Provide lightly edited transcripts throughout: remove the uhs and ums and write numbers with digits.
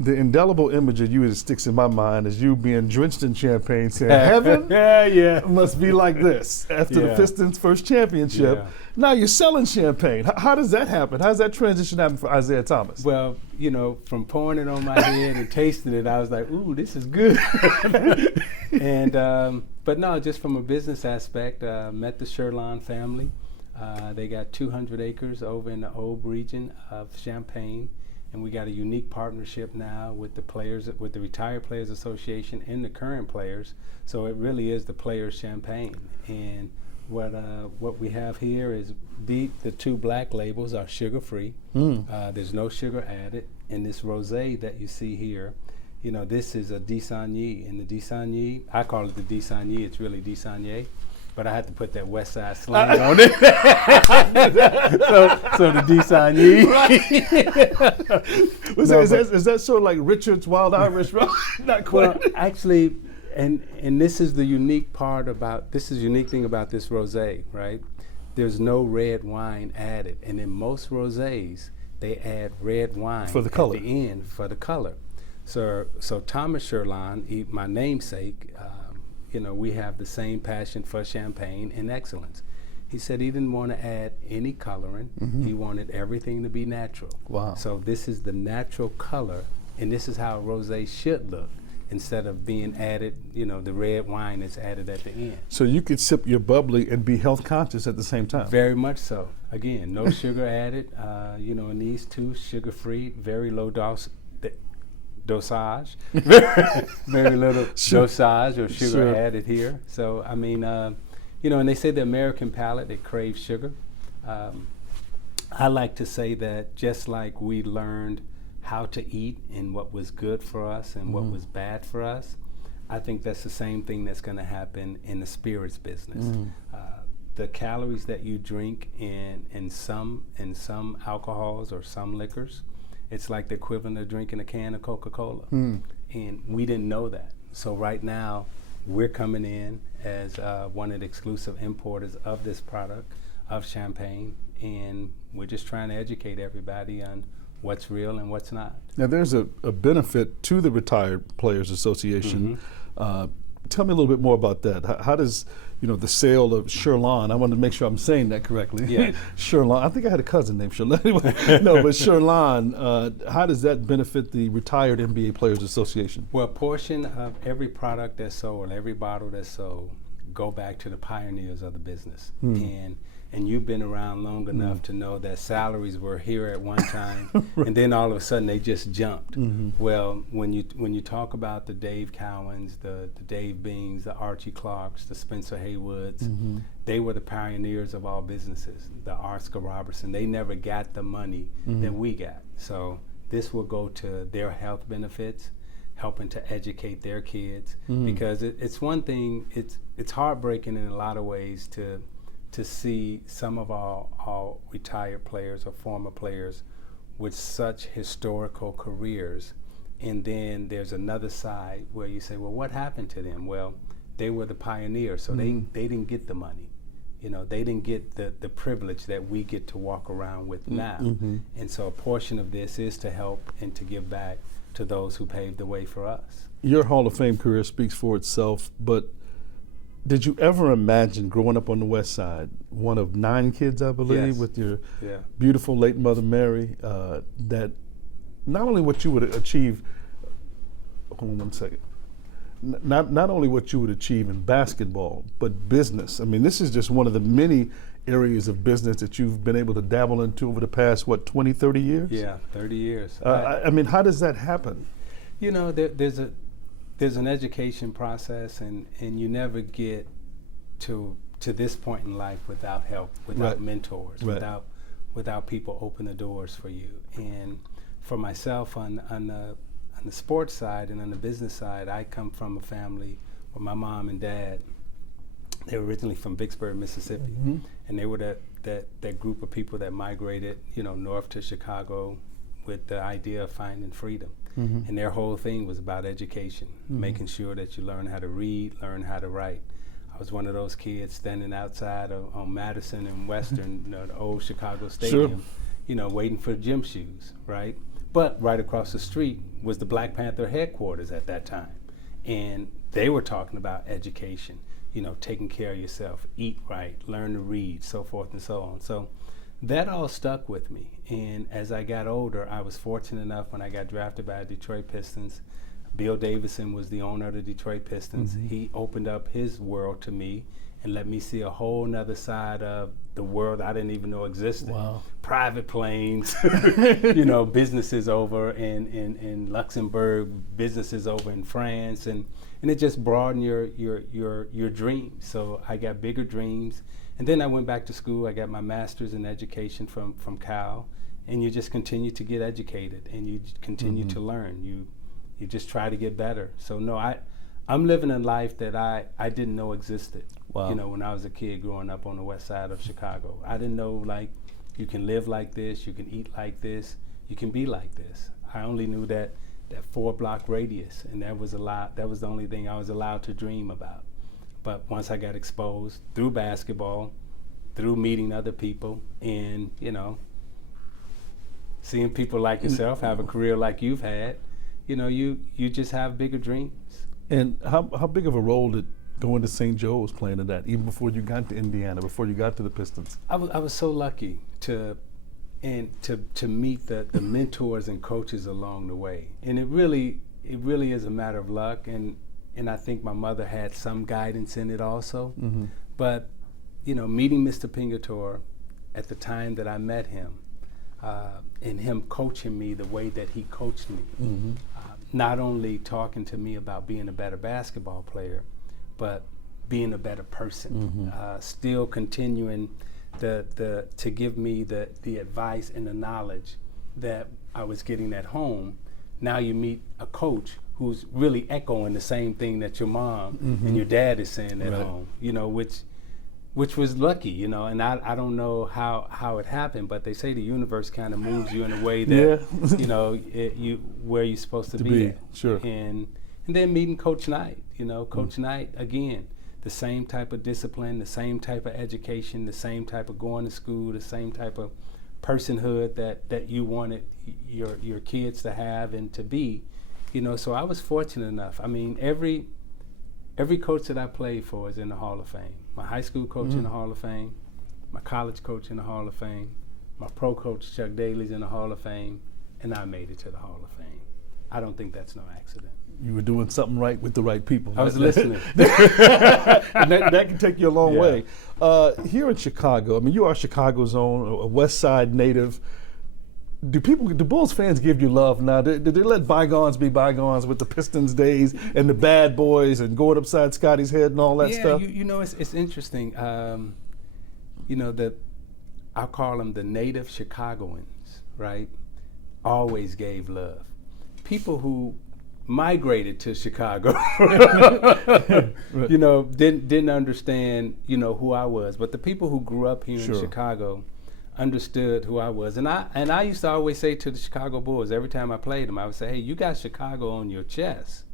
The indelible image of you that sticks in my mind is you being drenched in champagne saying, heaven must be like this. After the Pistons' first championship, now you're selling champagne. How does that happen? How does that transition happen for Isiah Thomas? Well, from pouring it on my head and tasting it, I was like, ooh, this is good. And but no, just from a business aspect, met the Sherlon family. They got 200 acres over in the Aube region of Champaign. And we got a unique partnership now with the players, with the Retired Players Association and the current players. So it really is the Players Champagne. And what we have here is the two black labels are sugar-free. There's no sugar added. And this rosé that you see here, this is a Dissagny. And the Dissagny, I call it the Dissagny. It's really Dissagny. But I had to put that West Side slang on it. so the Dissagny. Is that sort of like Richard's Wild Irish? Not quite. Well, actually, and this is the unique thing about this rosé, right? There's no red wine added, and in most rosés they add red wine for the color. At the end for the color. So Thomas Sherlon, my namesake. We have the same passion for champagne and excellence. He said he didn't want to add any coloring. He wanted everything to be natural. Wow. So this is the natural color, and this is how a rosé should look, instead of being added, the red wine is added at the end. So you could sip your bubbly and be health conscious at the same time. Very much so. Again, no sugar added. In these two, sugar-free, very low dosage, very little dosage or sugar added here. So and they say the American palate, it craves sugar. I like to say that just like we learned how to eat and what was good for us and what was bad for us, I think that's the same thing that's going to happen in the spirits business. The calories that you drink in some alcohols or some liquors, it's like the equivalent of drinking a can of Coca-Cola. And we didn't know that. So right now, we're coming in as one of the exclusive importers of this product, of champagne, and we're just trying to educate everybody on what's real and what's not. Now, there's a benefit to the Retired Players Association. Tell me a little bit more about that. How does, the sale of Sherlon, I want to make sure I'm saying that correctly. Yeah. Sherlon, I think I had a cousin named Sherlon. Anyway, no, but Sherlon, how does that benefit the Retired NBA Players Association? Well, a portion of every product that's sold, every bottle that's sold, go back to the pioneers of the business. And you've been around long enough to know that salaries were here at one time, and then all of a sudden they just jumped. Well, when you talk about the Dave Cowens, the Dave Bings, the Archie Clarks, the Spencer Haywoods, they were the pioneers of all businesses. The Oscar Robertson, they never got the money that we got. So this will go to their health benefits, helping to educate their kids, because it's one thing. It's heartbreaking in a lot of ways to see some of our retired players or former players with such historical careers, and then there's another side where you say, well, what happened to them? Well, they were the pioneers, so they didn't get the money. They didn't get the privilege that we get to walk around with now. And so a portion of this is to help and to give back to those who paved the way for us. Your Hall of Fame career speaks for itself, but did you ever imagine growing up on the West Side, one of 9 kids, I believe, with your beautiful late mother, Mary, that not only what you would achieve, hold on one second, not only what you would achieve in basketball, but business. I mean, this is just one of the many areas of business that you've been able to dabble into over the past, 20, 30 years? Yeah, 30 years. I mean, how does that happen? There's an education process, and you never get to this point in life without help, without mentors, without people open the doors for you. And for myself, on the sports side and on the business side, I come from a family where my mom and dad, they were originally from Vicksburg, Mississippi, and they were that group of people that migrated, north to Chicago with the idea of finding freedom. And their whole thing was about education, making sure that you learn how to read, learn how to write. I was one of those kids standing outside on Madison and Western, the old Chicago Stadium, waiting for gym shoes, right? But right across the street was the Black Panther headquarters at that time. And they were talking about education, taking care of yourself, eat right, learn to read, so forth and so on. So that all stuck with me. And as I got older, I was fortunate enough when I got drafted by the Detroit Pistons. Bill Davison was the owner of the Detroit Pistons. Mm-hmm. He opened up his world to me and let me see a whole nother side of the world I didn't even know existed. Wow. Private planes, businesses over in Luxembourg, businesses over in France, and it just broadened your dreams. So I got bigger dreams. And then I went back to school. I got my master's in education from Cal, and you just continue to get educated and you continue to learn. You just try to get better. So no, I'm living a life that I didn't know existed. Wow. When I was a kid growing up on the west side of Chicago. I didn't know you can live like this, you can eat like this, you can be like this. I only knew that 4-block radius, and that was the only thing I was allowed to dream about. But once I got exposed through basketball, through meeting other people, and seeing people like yourself have a career like you've had, you just have bigger dreams. And how big of a role did going to St. Joe's playing in that, even before you got to Indiana, before you got to the Pistons? I was so lucky to meet the mentors and coaches along the way, and it really is a matter of luck, and I think my mother had some guidance in it also. Mm-hmm. But meeting Mr. Pingatore at the time that I met him, and him coaching me the way that he coached me, mm-hmm. Not only talking to me about being a better basketball player, but being a better person, mm-hmm. Still continuing to give me the advice and the knowledge that I was getting at home. Now you meet a coach who's really echoing the same thing that your mom mm-hmm. and your dad is saying at home, which was lucky, and I don't know how it happened, but they say the universe kind of moves you in a way that, where you're supposed to be at. Sure. And then meeting Coach Knight, Coach Knight, again, the same type of discipline, the same type of education, the same type of going to school, the same type of personhood that you wanted your kids to have and to be, so I was fortunate enough. I mean, every coach that I played for is in the Hall of Fame. My high school coach in the Hall of Fame, my college coach in the Hall of Fame, my pro coach Chuck Daly's in the Hall of Fame, and I made it to the Hall of Fame. I don't think that's no accident. You were doing something right with the right people. I was listening. And that can take you a long way. Here in Chicago, I mean, you are Chicago's own, a West Side native. Do Bulls fans give you love now? Did they let bygones be bygones with the Pistons days and the bad boys and going upside Scotty's head and all that stuff? Yeah, it's interesting. I'll call them the native Chicagoans, right? Always gave love. People who migrated to Chicago, right. Didn't understand, who I was. But the people who grew up here Sure. in Chicago understood who I was. And I used to always say to the Chicago Bulls, every time I played them, I would say, hey, you got Chicago on your chest,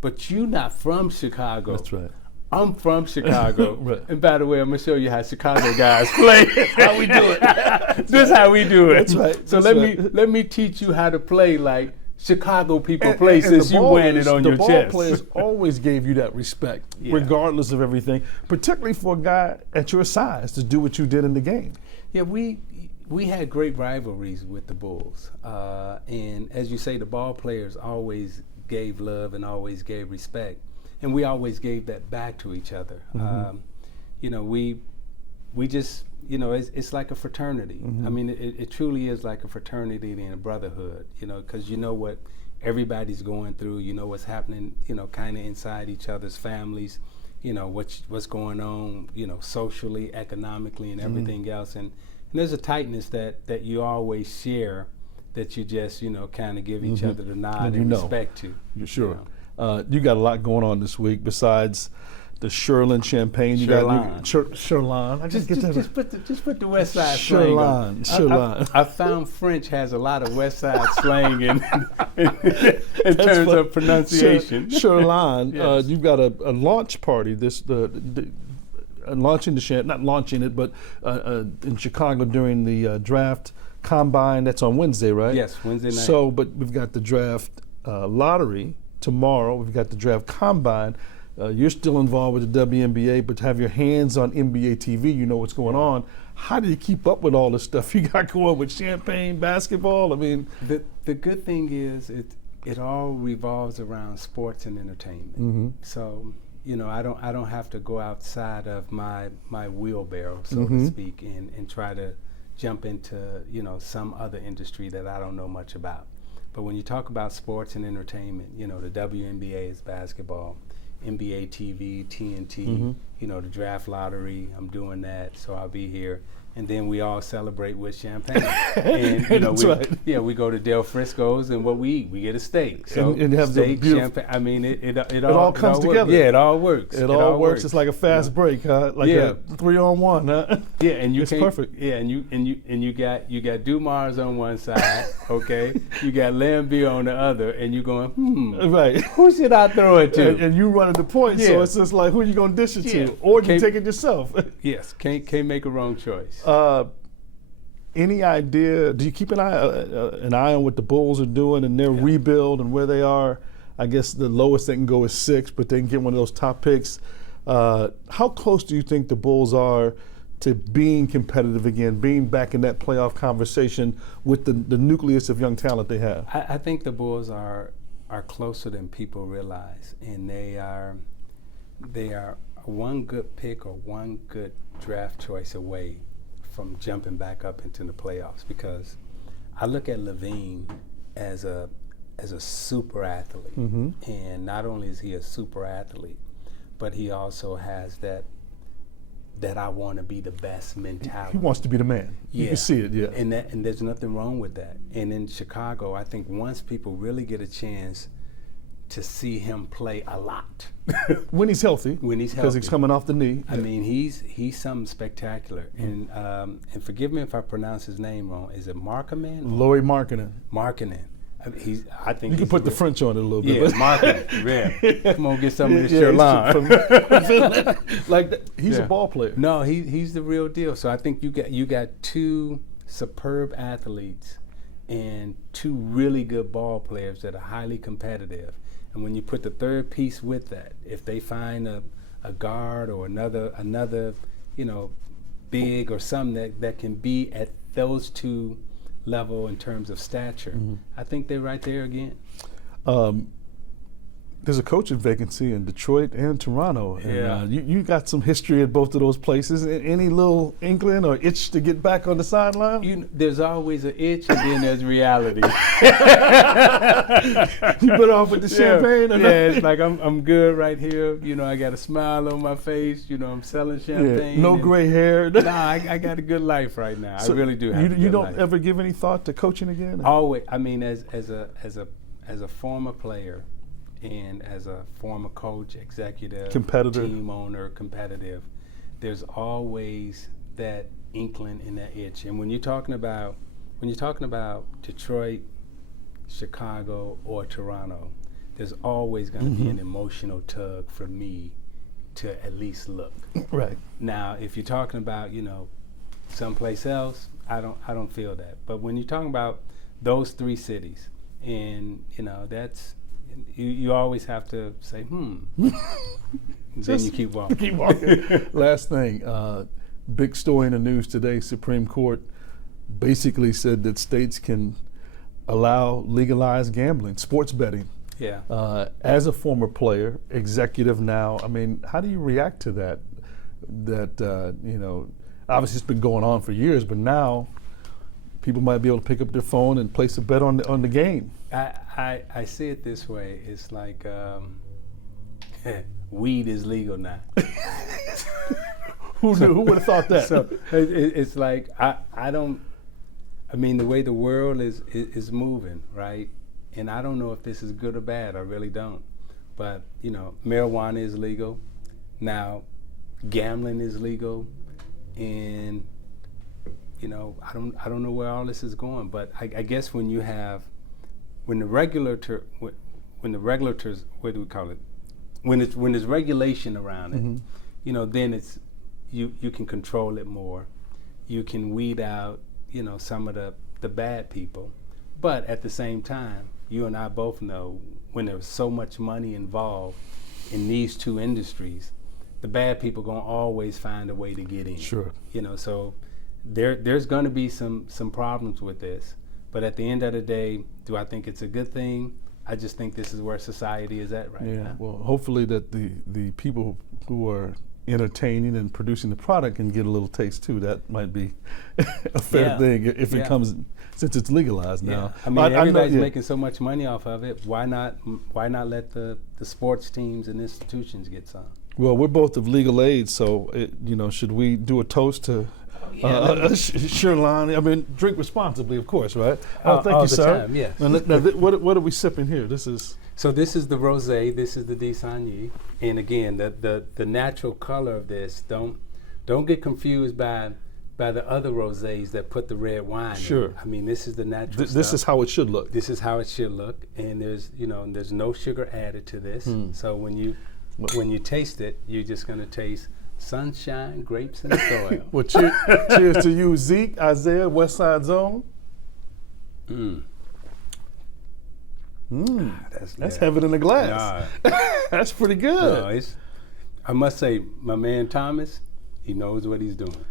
but you not from Chicago. That's right. I'm from Chicago. Right. And by the way, I'm going to show you how Chicago guys play. How we do it. This is how we do it. That's right. So let me teach you how to play like Chicago people play, since you wearing it on your chest. The ball players always gave you that respect, regardless of everything, particularly for a guy at your size to do what you did in the game. Yeah, we had great rivalries with the Bulls. And as you say, the ball players always gave love and always gave respect. And we always gave that back to each other. Mm-hmm. We just, it's like a fraternity. Mm-hmm. I mean, it truly is like a fraternity and a brotherhood, because you know what everybody's going through, what's happening, kind of inside each other's families, what's going on, socially, economically, and everything mm-hmm. else. And there's a tightness that you always share, that you just, kind of give each mm-hmm. other the nod and respect to. You're sure. You got a lot going on this week besides the Sherlin champagne. Sherlin. Just put the West Side slang on. Sherlin. I found French has a lot of West Side slang in terms of pronunciation. Sherlin. Yes. You've got a launch party. Launching the champagne, not launching it, but in Chicago during the draft combine. That's on Wednesday, right? Yes, Wednesday night. So, but we've got the draft lottery tomorrow. We've got the draft combine. You're still involved with the WNBA, but to have your hands on NBA TV, you know what's going on. How do you keep up with all the stuff you got going with Champaign basketball? I mean, the good thing is it all revolves around sports and entertainment. Mm-hmm. So I don't have to go outside of my wheelbarrow, so Mm-hmm. to speak, and try to jump into some other industry that I don't know much about. But when you talk about sports and entertainment, the WNBA is basketball, NBA TV, TNT, Mm-hmm. The draft lottery, I'm doing that, so I'll be here. And then we all celebrate with champagne. And That's right. we go to Del Frisco's, and what we eat, we get a steak. So and have steak, the champagne. I mean, it all comes together. Yeah, it all works. It all works. It's like a fast break, huh? Like a 3-on-1, huh? Yeah, and it's perfect. Yeah, and you got Dumars on one side, okay? You got Lambie on the other, and you going, Right. who should I throw it to? And you running the point, so it's just like, who are you going to dish it to? Or you take it yourself. Yes, can't make a wrong choice. Any idea? Do you keep an eye on what the Bulls are doing and their rebuild and where they are? I guess the lowest they can go is 6, but they can get one of those top picks. How close do you think the Bulls are to being competitive again, being back in that playoff conversation with the nucleus of young talent they have? I think the Bulls are closer than people realize, and they are one good pick or one good draft choice away from jumping back up into the playoffs, because I look at Levine as a super athlete, Mm-hmm. and not only is he a super athlete, but he also has that I want to be the best mentality. He wants to be the man. Yeah. You can see it, yeah. And there's nothing wrong with that. And in Chicago, I think once people really get a chance to see him play a lot. When he's healthy. Because he's coming off the knee. I mean, he's something spectacular. Mm. And forgive me if I pronounce his name wrong. Is it Markkanen? Laurie Markkanen. Markkanen. I think you can put the French on it a little bit. Yeah, Markkanen. Yeah. Come on, get some of this Sherlon. He's a ball player. No, he's the real deal. So I think you got two superb athletes and two really good ball players that are highly competitive. And when you put the third piece with that, if they find a guard or another big or something that can be at those two level in terms of stature, Mm-hmm. I think they're right there again. There's a coaching vacancy in Detroit and Toronto. Yeah. And, you got some history at both of those places. Any little inkling or itch to get back on the sideline? There's always an itch, and then there's reality. You put off with the champagne? It's like I'm good right here. I got a smile on my face. I'm selling champagne. Yeah. No gray hair. Nah, I got a good life right now. So I really do have a good You don't life. ever give any thought to coaching again? Always. I mean, as a former player, and as a former coach, executive, competitor, team owner, competitive, there's always that inkling and that itch. And when you're talking about Detroit, Chicago, or Toronto, there's always going to be an emotional tug for me to at least look. Right. Now, if you're talking about someplace else, I don't feel that. But when you're talking about those three cities, and that's. You always have to say, then you keep walking. Keep walking. Last thing, big story in the news today, Supreme Court basically said that states can allow legalized gambling, sports betting. Yeah. As a former player, executive now, I mean, how do you react to that? Obviously it's been going on for years, but now people might be able to pick up their phone and place a bet on the game. I see it this way. It's like weed is legal now. Who would have thought that? So it's like I don't. I mean, the way the world is moving, right? And I don't know if this is good or bad. I really don't. But marijuana is legal now. Gambling is legal, and I don't know where all this is going. But I guess when the regulators, what do we call it? When there's regulation around it, then it's you can control it more. You can weed out some of the the bad people. But at the same time, you and I both know when there's so much money involved in these two industries, the bad people gonna always find a way to get in. Sure. You know, so there's gonna be some problems with this. But at the end of the day, do I think it's a good thing? I just think this is where society is at right now. Well, hopefully that the people who are entertaining and producing the product can get a little taste too. That might be a fair thing if it comes, since it's legalized now. I mean, everybody's making so much money off of it. Why not let the sports teams and institutions get some? Well, we're both of legal age, so should we do a toast to Sherlon? I mean, drink responsibly, of course, right? Thank you, sir. Time, yes. Now, what are we sipping here? This is the rosé. This is the D'Isigny, and again, the natural color of this. Don't get confused by the other rosés that put the red wine in. I mean, this is the natural stuff. This is how it should look. This is how it should look, and there's no sugar added to this. So when you taste it, you're just going to taste sunshine, grapes, and soil. Well, cheers to you, Zeke, Isiah, West Side Zone. That's heaven in a glass. Nah. That's pretty good. No, I must say, my man Thomas, he knows what he's doing.